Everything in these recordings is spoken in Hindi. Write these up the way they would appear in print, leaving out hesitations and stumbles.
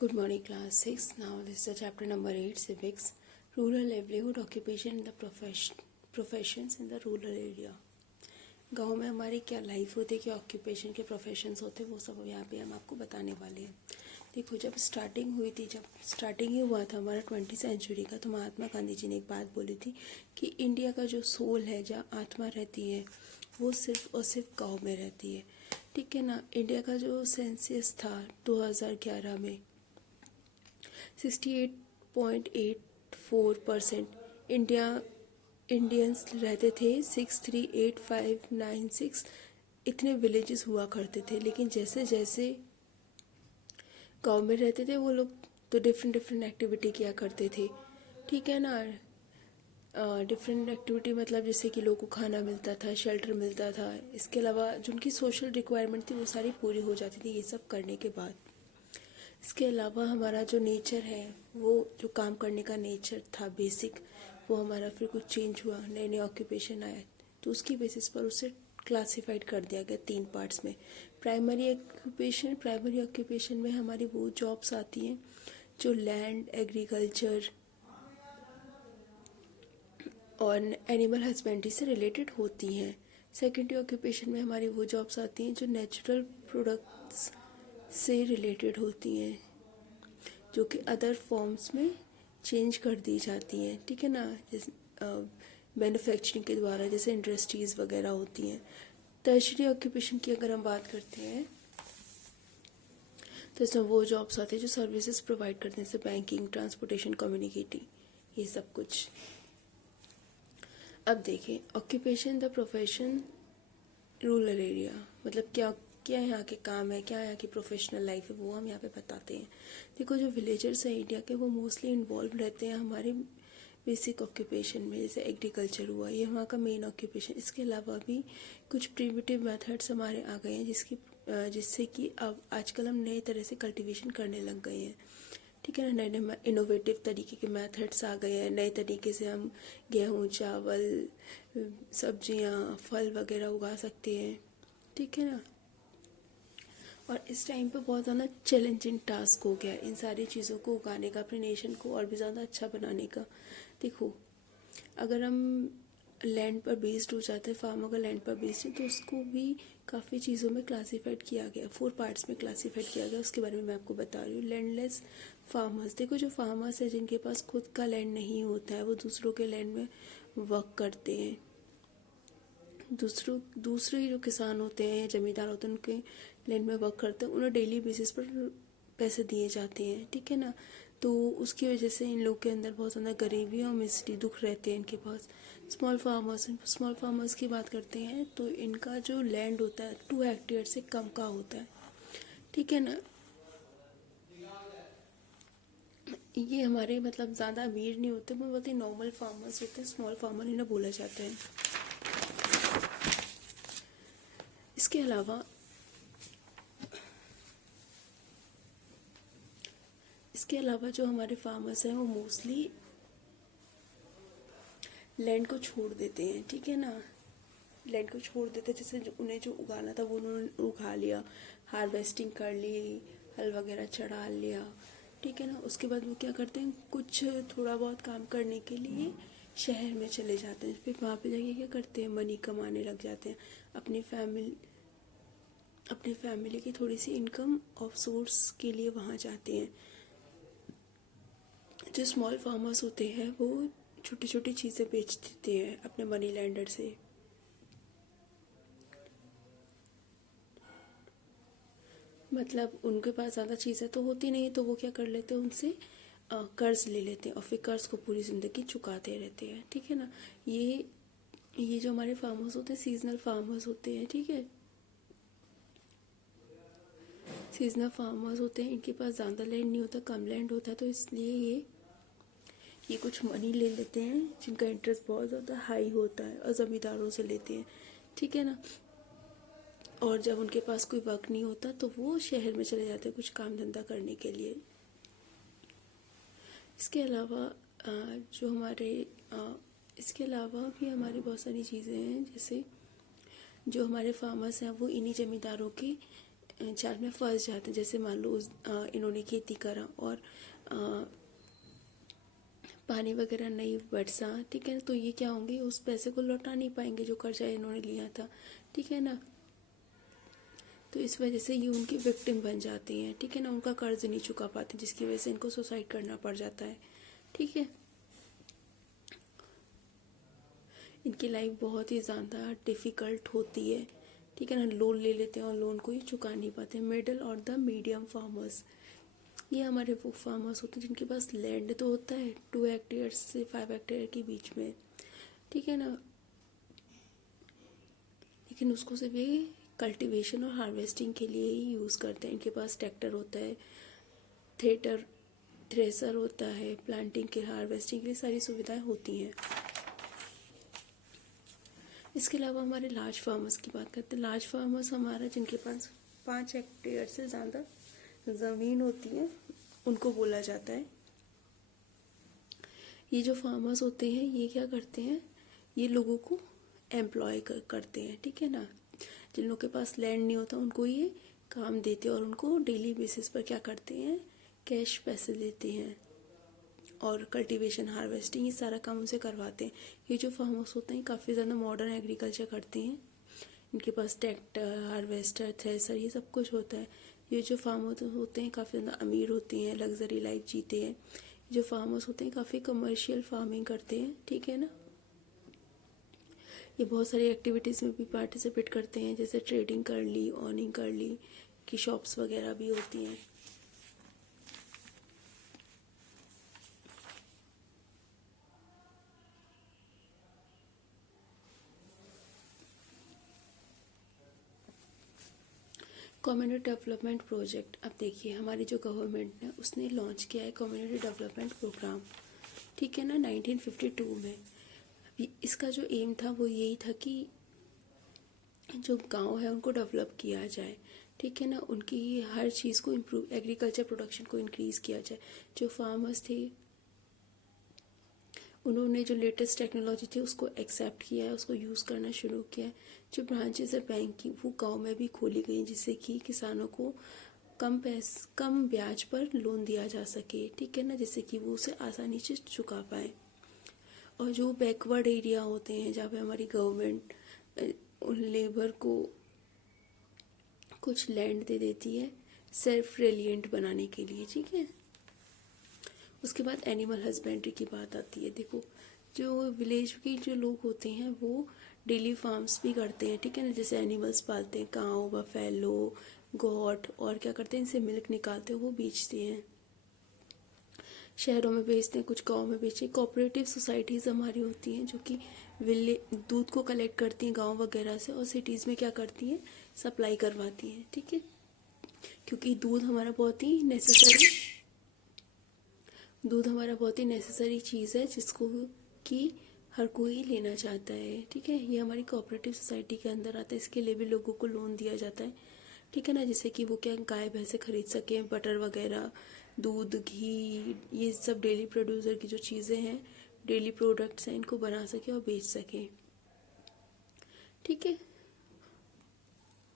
Good morning, class 6. Now, this is the chapter number 8, Civics, Rural Livelihood, Occupation in the Professions in the Rural Area. गांव में हमारी क्या लाइफ होती है, क्या ऑक्यूपेशन के प्रोफेशंस होते हैं, वो सब यहाँ पे हम आपको बताने वाले हैं। देखो, जब स्टार्टिंग हुई थी, जब स्टार्टिंग ही हुआ था हमारा 20वीं सेंचुरी का, तो महात्मा गांधी जी ने एक बात बोली थी कि इंडिया का जो सोल है, जहाँ आत्मा रहती है, वो सिर्फ और सिर्फ गाँव में रहती है। ठीक है ना। इंडिया का जो सेंसस था 2011 में 68.84% इंडियंस रहते थे। 638596 इतने विलेजेस हुआ करते थे। लेकिन जैसे जैसे गांव में रहते थे वो लोग तो डिफरेंट डिफरेंट एक्टिविटी किया करते थे। ठीक है ना। डिफरेंट एक्टिविटी मतलब जैसे कि लोगों को खाना मिलता था, शेल्टर मिलता था। इसके अलावा जो उनकी सोशल रिक्वायरमेंट थी वो सारी पूरी हो जाती थी ये सब करने के बाद। इसके अलावा हमारा जो नेचर है, वो जो काम करने का नेचर था बेसिक, वो हमारा फिर कुछ चेंज हुआ, नए नए ऑक्यूपेशन आए, तो उसकी बेसिस पर उसे क्लासिफाइड कर दिया गया 3 पार्ट्स में। प्राइमरी ऑक्यूपेशन में हमारी वो जॉब्स आती हैं जो लैंड, एग्रीकल्चर और एनिमल हस्बेंड्री से रिलेटेड होती हैं। सेकेंडरी ऑक्यूपेशन में हमारी वो जॉब्स आती हैं जो नेचुरल प्रोडक्ट्स से रिलेटेड होती हैं, जो कि अदर फॉर्म्स में चेंज कर दी जाती हैं। ठीक है ना। जैसे मैन्युफैक्चरिंग के द्वारा, जैसे इंडस्ट्रीज़ वगैरह होती हैं। टर्शरी ऑक्यूपेशन की अगर हम बात करते हैं तो इसमें वो जॉब्स आते हैं जो सर्विसेज प्रोवाइड करते हैं, जैसे बैंकिंग, ट्रांसपोर्टेशन, कम्युनिकेटी, ये सब कुछ। अब देखें, occupation the profession rural area, मतलब क्या क्या यहाँ के काम है, क्या यहाँ की प्रोफेशनल लाइफ है, वो हम यहाँ पे बताते हैं। देखो, जो विलेजर्स हैं इंडिया के, वो मोस्टली इन्वॉल्व रहते हैं हमारे बेसिक ऑक्यूपेशन में। जैसे एग्रीकल्चर हुआ, ये वहाँ का मेन ऑक्यूपेशन। इसके अलावा भी कुछ प्रिमिटिव मेथड्स हमारे आ गए हैं जिससे कि अब आजकल हम नए तरह से कल्टीवेशन करने लग गए हैं। ठीक है ना। नए नए इनोवेटिव तरीके के मेथड्स आ गए हैं। नए तरीके से हम गेहूँ, चावल, सब्जियाँ, फल वगैरह उगा सकते हैं। ठीक है ना। और इस टाइम पे बहुत ज़्यादा चैलेंजिंग टास्क हो गया इन सारी चीज़ों को उगाने का, अपने नेशन को और भी ज़्यादा अच्छा बनाने का। देखो, अगर हम लैंड पर बेस्ड हो जाते हैं, फार्म अगर लैंड पर बेस्ड है, तो उसको भी काफ़ी चीज़ों में क्लासीफाइड किया गया, 4 पार्ट्स में क्लासीफाइड किया गया। उसके बारे में मैं आपको बता रही हूँ। लैंडलेस फार्मर्स, देखो जो फार्मर्स है जिनके पास खुद का लैंड नहीं होता है, वो दूसरों के लैंड में वर्क करते हैं। दूसरे जो किसान होते हैं या जमींदार होते हैं, उनके लैंड में वर्क करते हैं, उन्हें डेली बेसिस पर पैसे दिए जाते हैं। ठीक है ना। तो उसकी वजह से इन लोग के अंदर बहुत ज़्यादा गरीबी और मिसरी दुख रहते हैं इनके पास। स्मॉल फार्मर्स की बात करते हैं तो इनका जो लैंड होता है 2 हेक्टेयर से कम का होता है। ठीक है ना। ये हमारे मतलब ज़्यादा अमीर नहीं होते, बहुत ही नॉर्मल फार्मर्स होते हैं, स्मॉल फार्मर इन्हें बोला जाता है। इसके अलावा जो हमारे फार्मर्स हैं वो मोस्टली लैंड को छोड़ देते हैं। ठीक है ना। लैंड को छोड़ देते हैं, जैसे उन्हें जो उगाना था वो उन्होंने उगा लिया, हार्वेस्टिंग कर ली, हल वगैरह चढ़ा लिया। ठीक है ना। उसके बाद वो क्या करते हैं, कुछ थोड़ा बहुत काम करने के लिए शहर में चले जाते हैं। फिर वहाँ पे जाके क्या करते हैं, मनी कमाने लग जाते हैं। अपनी फैमिली की थोड़ी सी इनकम ऑफ सोर्स के लिए वहाँ जाते हैं। जो स्मॉल फार्मर्स होते हैं वो छोटी छोटी चीज़ें बेच देते हैं अपने मनी लैंडर से। मतलब उनके पास ज़्यादा चीज़ें तो होती नहीं, तो वो क्या कर लेते हैं, उनसे कर्ज ले लेते हैं और फिर कर्ज को पूरी ज़िंदगी चुकाते रहते हैं। ठीक है ना। ये जो हमारे फार्मर्स होते हैं, सीजनल फार्मर्स होते हैं। ठीक है। सीजनल फार्मर्स होते हैं, इनके पास ज़्यादा लैंड नहीं होता, कम लैंड होता है, तो इसलिए ये कुछ मनी ले लेते हैं जिनका इंटरेस्ट बहुत ज़्यादा हाई होता है, और ज़मींदारों से लेते हैं। ठीक है ना। और जब उनके पास कोई वर्क नहीं होता तो वो शहर में चले जाते हैं कुछ काम धंधा करने के लिए। इसके अलावा जो हमारे इसके अलावा भी हमारी बहुत सारी चीज़ें हैं, जैसे जो हमारे फार्मर्स हैं वो इन्हीं ज़मींदारों के जाल में फंस जाते हैं। जैसे मान लो इन्होंने खेती करा और पानी वगैरह नहीं बरसा, ठीक है, तो ये क्या होंगे, उस पैसे को लौटा नहीं पाएंगे जो कर्जा इन्होंने लिया था, ठीक है ना। तो इस वजह से ये उनकी विक्टिम बन जाती हैं, ठीक है ना, उनका कर्ज नहीं चुका पाते, जिसकी वजह से इनको सुसाइड करना पड़ जाता है, ठीक है। इनकी लाइफ बहुत ही ज़्यादा डिफ़िकल्ट होती है, ठीक है ना। लोन ले लेते हैं और लोन को ही चुका नहीं पाते। मिडिल और द मीडियम फार्मर्स, ये हमारे वो फार्मर्स होते हैं जिनके पास लैंड तो होता है 2 हेक्टेयर से 5 हेक्टेयर के बीच में, ठीक है ना, लेकिन उसको सिर्फ ये कल्टीवेशन और हार्वेस्टिंग के लिए ही यूज़ करते हैं। इनके पास ट्रैक्टर होता है, थ्रेसर होता है, प्लांटिंग के हार्वेस्टिंग के लिए सारी सुविधाएं होती हैं। इसके अलावा हमारे लार्ज फार्मर्स की बात करते हैं। लार्ज फार्मर्स हमारा जिनके पास 5 हेक्टेयर से ज़्यादा ज़मीन होती है, उनको बोला जाता है। ये जो फार्मर्स होते हैं ये क्या करते हैं, ये लोगों को एम्प्लॉय करते हैं, ठीक है ना। जिन लोगों के पास लैंड नहीं होता उनको ये काम देते हैं और उनको डेली बेसिस पर क्या करते हैं, कैश पैसे देते हैं और कल्टीवेशन हार्वेस्टिंग ये सारा काम उनसे करवाते हैं। ये जो फार्मर्स होते हैं काफ़ी ज़्यादा मॉडर्न एग्रीकल्चर करते हैं। इनके पास ट्रैक्टर, हार्वेस्टर, थ्रेसर ये सब कुछ होता है। ये जो फार्मर्स होते हैं काफ़ी ज़्यादा अमीर होते हैं, लग्जरी लाइफ जीते हैं। जो फार्मर्स होते हैं काफ़ी कमर्शियल फार्मिंग करते हैं, ठीक है ना। ये बहुत सारी एक्टिविटीज़ में भी पार्टिसिपेट करते हैं, जैसे ट्रेडिंग कर ली, ऑनिंग कर ली, की शॉप्स वगैरह भी होती हैं। कम्युनिटी डेवलपमेंट प्रोजेक्ट, अब देखिए हमारी जो गवर्नमेंट ने उसने लॉन्च किया है कम्युनिटी डेवलपमेंट प्रोग्राम, ठीक है ना, 1952 में। इसका जो एम था वो यही था कि जो गांव है उनको डेवलप किया जाए, ठीक है ना, उनकी हर चीज़ को इम्प्रूव, एग्रीकल्चर प्रोडक्शन को इंक्रीज़ किया जाए। जो फार्मर्स थे उन्होंने जो लेटेस्ट टेक्नोलॉजी थी उसको एक्सेप्ट किया है, उसको यूज़ करना शुरू किया है। जो ब्रांचेस है बैंक की वो गांव में भी खोली गई जिससे कि किसानों को कम ब्याज पर लोन दिया जा सके, ठीक है ना, जिससे कि वो उसे आसानी से चुका पाए। और जो बैकवर्ड एरिया होते हैं जहाँ पे हमारी गवर्नमेंट उन लेबर को कुछ लैंड दे देती है सेल्फ रिलिएंट बनाने के लिए, ठीक है। उसके बाद एनिमल हस्बेंड्री की बात आती है। देखो जो विलेज के जो लोग होते हैं वो डेली फार्म्स भी करते हैं, ठीक है ना, जैसे एनिमल्स पालते हैं, काऊ, बफेलो, गोट, और क्या करते हैं, इनसे मिल्क निकालते हैं, वो बेचते हैं, शहरों में बेचते हैं, कुछ गाँव में बेचते हैं। कोऑपरेटिव सोसाइटीज़ हमारी होती हैं जो कि दूध को कलेक्ट करती हैं गाँव वगैरह से और सिटीज़ में क्या करती हैं, सप्लाई करवाती हैं, ठीक है, क्योंकि दूध हमारा बहुत ही नेसेसरी चीज़ है जिसको कि हर कोई लेना चाहता है, ठीक है। ये हमारी कोऑपरेटिव सोसाइटी के अंदर आता है। इसके लिए भी लोगों को लोन दिया जाता है, ठीक है ना, जिससे कि वो क्या गाय भैंसे खरीद सकें, बटर वगैरह, दूध, घी, ये सब डेली प्रोड्यूसर की जो चीज़ें हैं, डेली प्रोडक्ट्स हैं, इनको बना सकें और बेच सकें, ठीक है,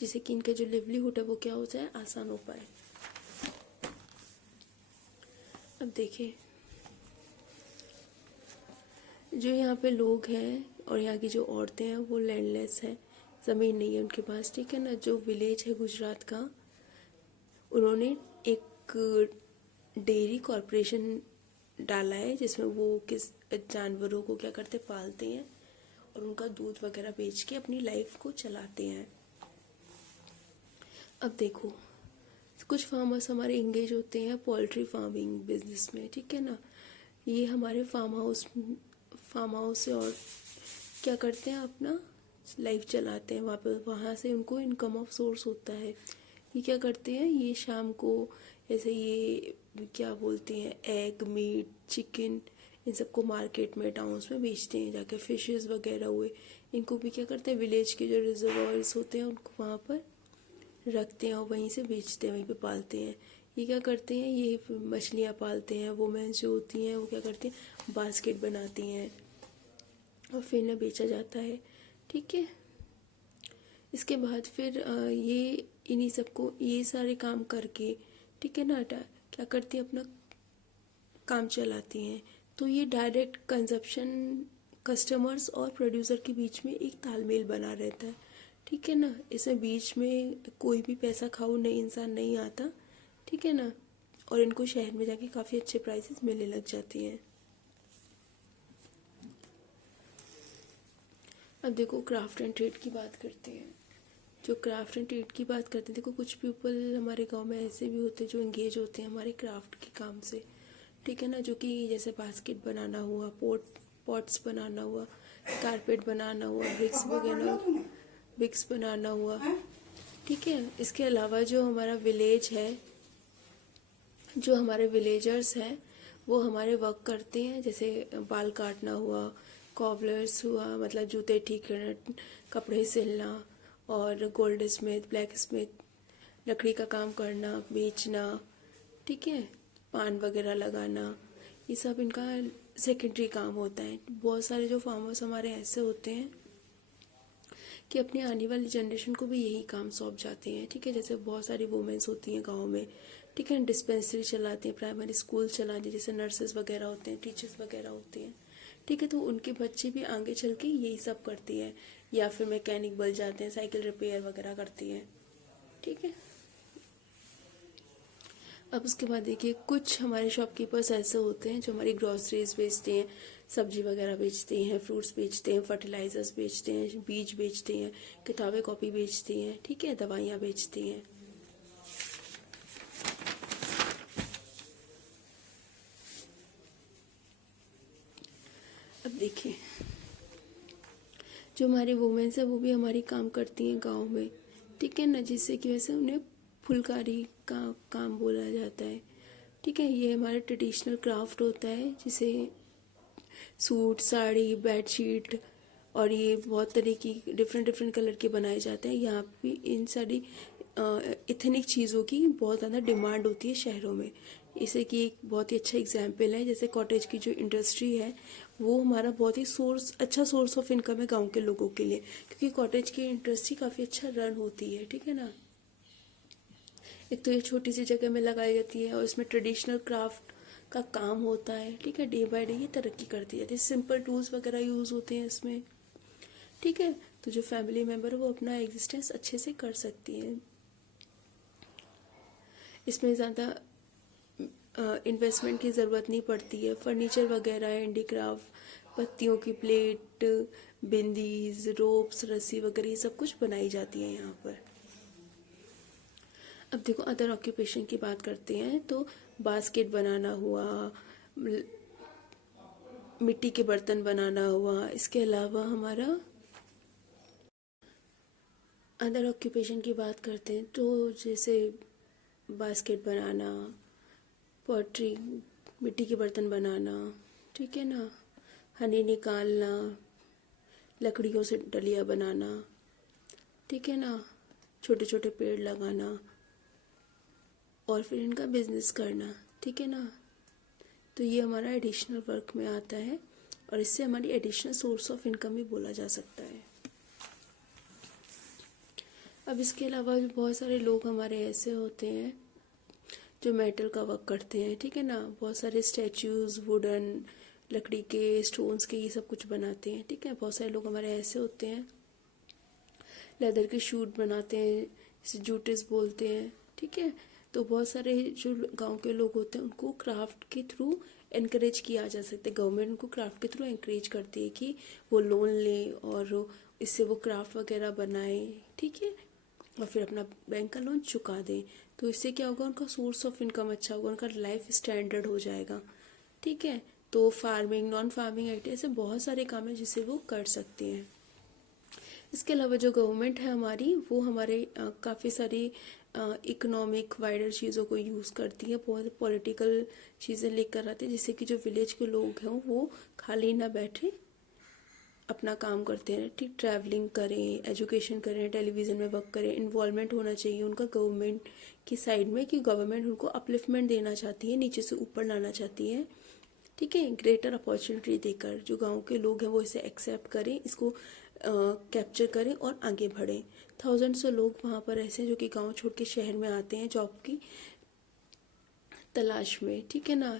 जिससे कि इनका जो लिवलीहुड है वो क्या हो जाए, आसान हो पाए। अब देखिए जो यहाँ पे लोग हैं और यहाँ की जो औरतें हैं वो लैंडलेस हैं, ज़मीन नहीं है उनके पास, ठीक है ना। जो विलेज है गुजरात का, उन्होंने एक डेयरी कॉरपोरेशन डाला है जिसमें वो किस जानवरों को क्या करते, पालते हैं और उनका दूध वगैरह बेच के अपनी लाइफ को चलाते हैं। अब देखो कुछ फार्मर्स हमारे इंगेज होते हैं पोल्ट्री फार्मिंग बिजनेस में, ठीक है ना। ये हमारे फार्म हाउस से और क्या करते हैं, अपना लाइफ चलाते हैं वहाँ से उनको इनकम ऑफ सोर्स होता है। ये क्या करते हैं, ये शाम को जैसे ये क्या बोलते हैं, एग, मीट, चिकन, इन सबको मार्केट में, टाउन्स में बेचते हैं जाके। फिशेस वगैरह हुए, इनको भी क्या करते हैं, विलेज के जो रिजर्वॉयर्स होते हैं उनको वहाँ पर रखते हैं और वहीं से बेचते हैं, वहीं पे पालते हैं। ये क्या करते हैं, ये मछलियाँ पालते हैं। वुमेन्स जो होती हैं वो क्या करती हैं, बास्केट बनाती हैं और फिर ना बेचा जाता है, ठीक है। इसके बाद फिर ये इन्हीं सबको ये सारे काम करके, ठीक है ना, क्या करती हैं, अपना काम चलाती हैं। तो ये डायरेक्ट कंजप्शन कस्टमर्स और प्रोड्यूसर के बीच में एक तालमेल बना रहता है, ठीक है ना। इसमें बीच में कोई भी पैसा खाऊ नहीं इंसान नहीं आता, ठीक है ना। और इनको शहर में जाके काफ़ी अच्छे प्राइसेस मिलने लग जाती हैं। अब देखो क्राफ्ट एंड ट्रेड की बात करते हैं। जो क्राफ्ट एंड ट्रेड की बात करते हैं, देखो कुछ पीपल हमारे गांव में ऐसे भी होते हैं जो इंगेज होते हैं हमारे क्राफ्ट के काम से, ठीक है ना। जो कि जैसे बास्केट बनाना हुआ, पॉट्स बनाना हुआ, कारपेट बनाना हुआ, ब्रिक्स बनाना हुआ, ठीक है। इसके अलावा जो हमारा विलेज है, जो हमारे विलेजर्स हैं वो हमारे वर्क करते हैं, जैसे बाल काटना हुआ, कॉबलर्स हुआ, मतलब जूते ठीक करना, कपड़े सिलना, और गोल्ड स्मिथ, ब्लैक स्मिथ, लकड़ी का काम करना, बेचना, ठीक है, पान वगैरह लगाना, ये सब इनका सेकेंडरी काम होता है। बहुत सारे जो फार्मर्स हमारे ऐसे होते हैं कि अपनी आने वाली जनरेशन को भी यही काम सौंप जाते हैं, ठीक है। जैसे बहुत सारी वुमेन्स होती हैं गाँव में, ठीक है, डिस्पेंसरी चलाती हैं, प्राइमरी स्कूल चलाती हैं, जैसे नर्सेज वगैरह होते हैं, टीचर्स वगैरह होती हैं, ठीक है। तो उनके बच्चे भी आगे चल के यही सब करती हैं, या फिर मैकेनिक बन जाते हैं, साइकिल रिपेयर वगैरह करती हैं, ठीक है। अब उसके बाद देखिए कुछ हमारे शॉपकीपर्स ऐसे होते हैं जो हमारी ग्रॉसरीज बेचते हैं, सब्जी वगैरह बेचते हैं, फ्रूट्स बेचते हैं, फर्टिलाइजर्स बेचते हैं, बीज बेचते हैं, किताबें कॉपी बेचती हैं, ठीक है, दवाइयाँ बेचती हैं। अब देखिए जो हमारी वुमेन्स है वो भी हमारी काम करती हैं गांव में, ठीक है ना, जिससे कि वैसे उन्हें फुलकारी का काम बोला जाता है, ठीक है। ये हमारा ट्रेडिशनल क्राफ्ट होता है, जिसे सूट, साड़ी, बेडशीट और ये बहुत तरह की डिफरेंट डिफरेंट कलर के बनाए जाते हैं। यहाँ भी इन सारी इथनिक चीज़ों की बहुत ज़्यादा डिमांड होती है शहरों में। इसे कि एक बहुत ही अच्छा एग्जाम्पल है, जैसे कॉटेज की जो इंडस्ट्री है वो हमारा बहुत ही अच्छा सोर्स ऑफ इनकम है गांव के लोगों के लिए, क्योंकि कॉटेज की इंडस्ट्री काफ़ी अच्छा रन होती है, ठीक है ना। एक तो ये छोटी सी जगह में लगाई जाती है और इसमें ट्रेडिशनल क्राफ्ट का काम होता है, ठीक है। डे बाय डे ये तरक्की करती जाती है, सिंपल टूल्स वगैरह यूज़ होते हैं इसमें, ठीक है। तो जो फैमिली मेम्बर है वो अपना एग्जिस्टेंस अच्छे से कर सकती है। इसमें ज़्यादा इन्वेस्टमेंट की ज़रूरत नहीं पड़ती है। फर्नीचर वगैरह, हैंडीक्राफ्ट, पत्तियों की प्लेट, बिंदीज, रोप्स, रस्सी वगैरह ये सब कुछ बनाई जाती है यहाँ पर। अब देखो अदर ऑक्यूपेशन की बात करते हैं, तो बास्केट बनाना हुआ, मिट्टी के बर्तन बनाना हुआ, इसके अलावा हमारा अदर ऑक्यूपेशन की बात करते हैं तो जैसे बास्केट बनाना, पॉटरी, मिट्टी के बर्तन बनाना, ठीक है ना, हनी निकालना, लकड़ियों से डलिया बनाना, ठीक है ना, छोटे छोटे पेड़ लगाना और फिर इनका बिजनेस करना, ठीक है ना। तो ये हमारा एडिशनल वर्क में आता है और इससे हमारी एडिशनल सोर्स ऑफ इनकम भी बोला जा सकता है। अब इसके अलावा बहुत सारे लोग हमारे ऐसे होते हैं जो मेटल का वर्क करते हैं, ठीक है ना। बहुत सारे स्टैचूज, वुडन, लकड़ी के, स्टोन्स के, ये सब कुछ बनाते हैं, ठीक है। बहुत सारे लोग हमारे ऐसे होते हैं लेदर के शूट बनाते हैं, जिसे जूटिस बोलते हैं, ठीक है। तो बहुत सारे जो गांव के लोग होते हैं उनको क्राफ्ट के थ्रू इनकरेज किया जा सकता है। गवर्नमेंट उनको क्राफ्ट के थ्रू इनकरेज करती है कि वो लोन लें और इससे वो क्राफ्ट वगैरह बनाएं, ठीक है, और फिर अपना बैंक का लोन चुका दें। तो इससे क्या होगा, उनका सोर्स ऑफ इनकम अच्छा होगा, उनका लाइफ स्टैंडर्ड हो जाएगा, ठीक है। तो फार्मिंग, नॉन फार्मिंग एक्टिविटी, ऐसे बहुत सारे काम हैं जिसे वो कर सकते हैं। इसके अलावा जो गवर्नमेंट है हमारी वो हमारे काफ़ी सारी इकोनॉमिक वाइडर चीज़ों को यूज़ करती है, बहुत पॉलिटिकल चीज़ें लेकर आते हैं, जिससे कि जो विलेज के लोग हैं वो खाली ना बैठे, अपना काम करते हैं, ठीक, ट्रैवलिंग करें, एजुकेशन करें, टेलीविज़न में वर्क करें। इन्वॉल्वमेंट होना चाहिए उनका गवर्नमेंट की साइड में, कि गवर्नमेंट उनको अपलिफ्टमेंट देना चाहती है, नीचे से ऊपर लाना चाहती है, ठीक है। ग्रेटर अपॉर्चुनिटी देकर जो गांव के लोग हैं वो इसे एक्सेप्ट करें, इसको कैप्चर करें और आगे बढ़ें। थाउजेंड्स ऑफ लोग वहाँ पर ऐसे हैं जो कि गांव छोड़ के शहर में आते हैं जॉब की तलाश में, ठीक है ना,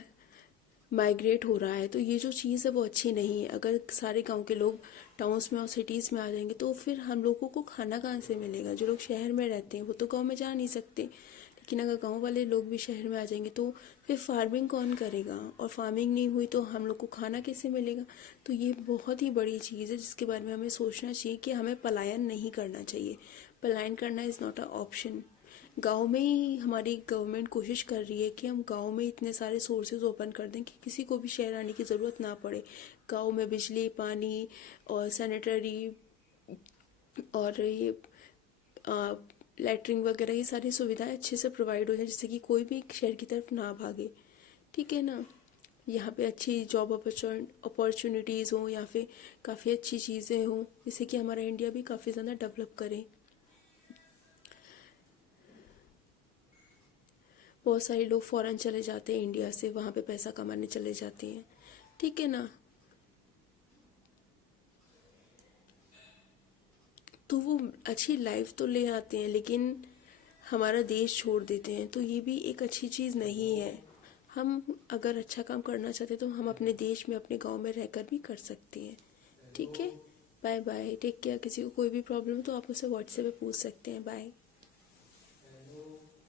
माइग्रेट हो रहा है। तो ये जो चीज़ है वो अच्छी नहीं है। अगर सारे गांव के लोग टाउन्स में और सिटीज़ में आ जाएंगे तो फिर हम लोगों को खाना कहाँ से मिलेगा? जो लोग शहर में रहते हैं वो तो गांव में जा नहीं सकते, लेकिन अगर गांव वाले लोग भी शहर में आ जाएंगे तो फिर फार्मिंग कौन करेगा? और फार्मिंग नहीं हुई तो हम लोग को खाना कैसे मिलेगा? तो ये बहुत ही बड़ी चीज़ है जिसके बारे में हमें सोचना चाहिए कि हमें पलायन नहीं करना चाहिए। पलायन करना इज़ नॉट अ ऑप्शन। गांव में ही हमारी गवर्नमेंट कोशिश कर रही है कि हम गांव में इतने सारे सोर्सेज ओपन कर दें कि किसी को भी शहर आने की ज़रूरत ना पड़े। गांव में बिजली, पानी और सैनिटरी और ये लैट्रिन वगैरह ये सारी सुविधाएं अच्छे से प्रोवाइड हो जाए जिससे कि कोई भी शहर की तरफ ना भागे, ठीक है ना। यहाँ पे अच्छी जॉब अपॉर्चुनिटीज़ हों या फिर काफ़ी अच्छी चीज़ें हों जिससे कि हमारा इंडिया भी काफ़ी ज़्यादा डेवलप करे। बहुत सारे लोग फॉरेन चले जाते हैं इंडिया से, वहाँ पे पैसा कमाने चले जाते हैं, ठीक है ना। तो वो अच्छी लाइफ तो ले आते हैं लेकिन हमारा देश छोड़ देते हैं, तो ये भी एक अच्छी चीज़ नहीं है। हम अगर अच्छा काम करना चाहते हैं तो हम अपने देश में, अपने गांव में रहकर भी कर सकते हैं, ठीक है। Bye bye, take care. किसी को कोई भी प्रॉब्लम तो आप मुझसे व्हाट्सएप पे पूछ सकते हैं। बाय।